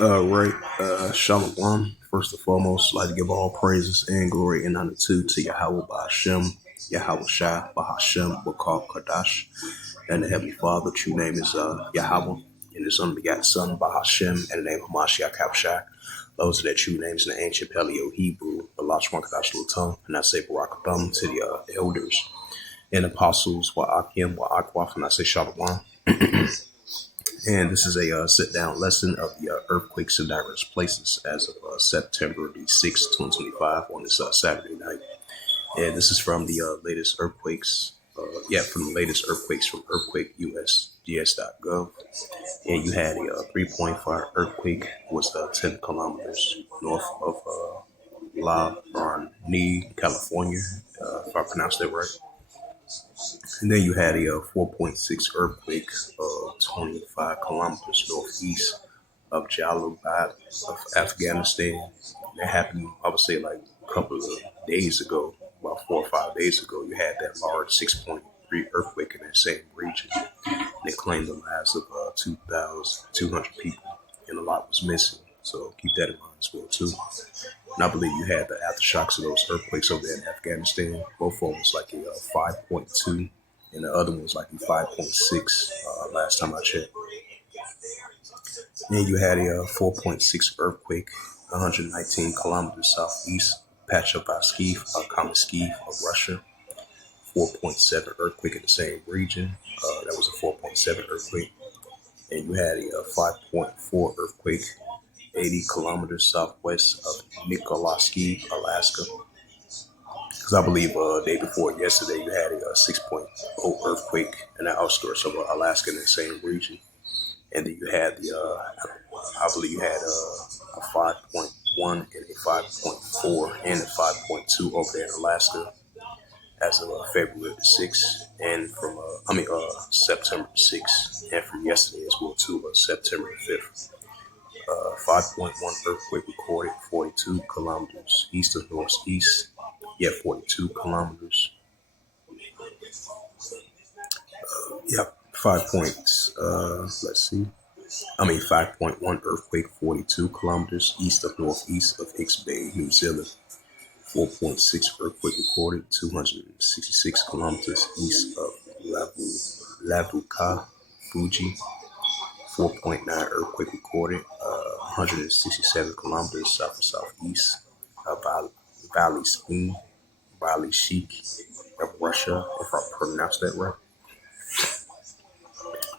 Right. Shalom. First and foremost, I'd like to give all praises and glory and honor to Yahweh Bahashem, Yahweh Shai, Bahashem, Wakal Kadash, and the Heavenly Father. True name is Yahweh, and His unbegotten Son, Bahashem, and the name of Mashiach Habshai. Those are their true names in the ancient Paleo Hebrew, the Lashwan Kadash Lutum, and I say Barak Thumb to the elders and apostles, Wa'akim, Wa'akwaf, and I say Shalom. And this is a sit-down lesson of the earthquakes in diverse places as of September the 6th, 2025 on this Saturday night. And this is from the latest earthquakes, from the latest earthquakes from earthquakeusgs.gov. And you had a 3.5 earthquake, was 10 kilometers north of La Barney, California, if I pronounced that right. And then you had a 4.6 earthquake 25 kilometers northeast of Jalalabad of Afghanistan. That happened, I would say, like a couple of days ago, about 4 or 5 days ago. You had that large 6.3 earthquake in that same region. And they claimed the lives of 2,200 people, and a lot was missing. So keep that in mind as well, too. And I believe you had the aftershocks of those earthquakes over there in Afghanistan. Both of them was like a 5.2, and the other one was like a 5.6 last time I checked. Then you had a 4.6 earthquake, 119 kilometers southeast, Pachovsky, Kamiskiv of Russia. 4.7 earthquake in the same region. That was a 4.7 earthquake. And you had a 5.4 earthquake 80 kilometers southwest of Nikolaevsky, Alaska. Because I believe day before yesterday, you had a 6.0 earthquake in the outskirts of Alaska in the same region. And then you had I believe you had a 5.1 and a 5.4 and a 5.2 over there in Alaska as of February the 6th, and from September the 6th, and from yesterday as well too, September the 5th. 5.1 earthquake recorded 42 kilometers east of northeast. 42 kilometers. 5.1 earthquake 42 kilometers east of northeast of Hicks Bay, New Zealand. 4.6 earthquake recorded 266 kilometers east of Lavuka, Fuji. 4.9 earthquake recorded 167 kilometers south of southeast of Valley Sheik of Russia, if I pronounced that right.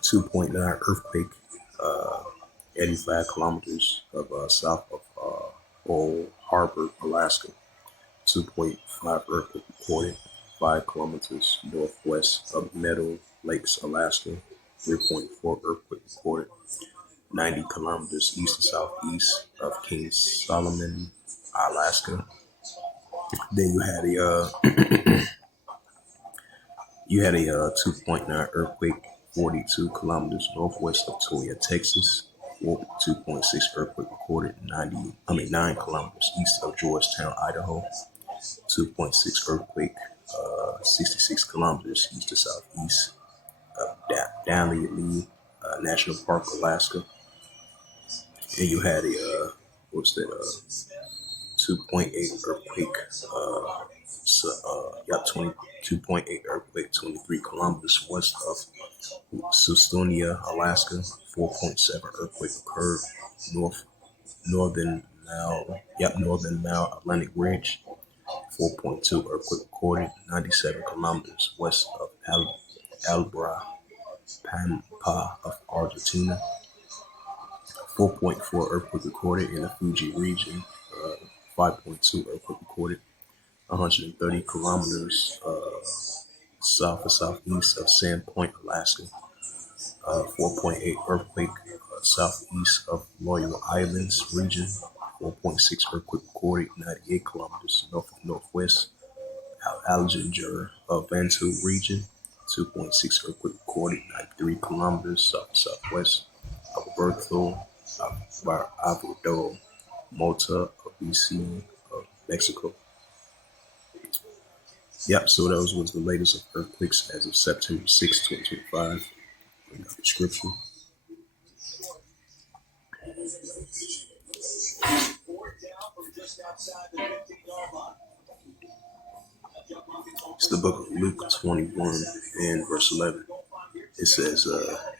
2.9 earthquake 85 kilometers of south of Old Harbor, Alaska. 2.5 earthquake recorded 5 kilometers northwest of Meadow Lakes, Alaska. 3.4 earthquake recorded 90 kilometers east to southeast of King Solomon, Alaska. Then you had a 2.9 earthquake 42 kilometers northwest of Toyah, Texas. 2.6 earthquake recorded 9 kilometers east of Georgetown, Idaho. 2.6 earthquake 66 kilometers east to southeast of Daly National Park, Alaska. And you had a 2.8 earthquake 2.8 earthquake 23 kilometers west of Sustonia, Alaska. 4.7 earthquake occurred northern Mount Atlantic Ridge. 4.2 earthquake recorded 97 kilometers west of Albra Pampa of Argentina. 4.4 earthquake recorded in the Fuji region. 5.2 earthquake recorded 130 kilometers south of southeast of Sand Point, Alaska. 4.8 earthquake southeast of Loyal Islands region. 4.6 earthquake recorded 98 kilometers north of northwest Alginger of Bantu region. 2.6 earthquake recorded 93 kilometers south of southwest of Bertho, Alvarado, Mota of BC of Mexico. So those was the latest of earthquakes as of September 6, 2025. Description. It's the book of Luke 21 and verse 11. It says,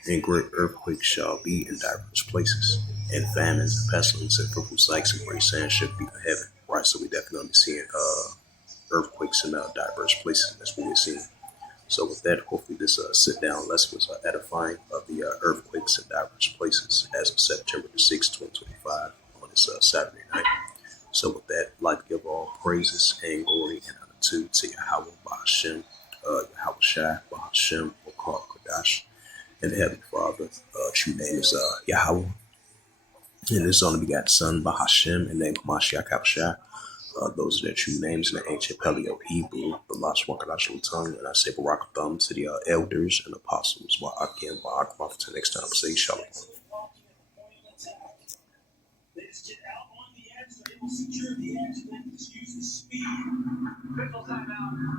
and great earthquakes shall be in diverse places, and famines and pestilence and fruitful sights and great sand should be in heaven. Right, so we definitely seeing earthquakes in diverse places. That's what we're seeing. So with that, hopefully this sit-down lesson was edifying of the earthquakes in diverse places as of September the 6th, 2025 on this Saturday night. So with that, I'd like to give all praises and glory and honor to Yahweh Bahashem, Yahweh Shai, Bahashem, Bokar Kodash, and the Heavenly Father. True name is Yahweh. And his only begotten Son, Bahashem, and name Mashiach Shai. Those are their true names in the ancient Paleo Hebrew, the last one Kadash tongue, and I say Barakatham to the elders and apostles. While again, till next time, say Shalom.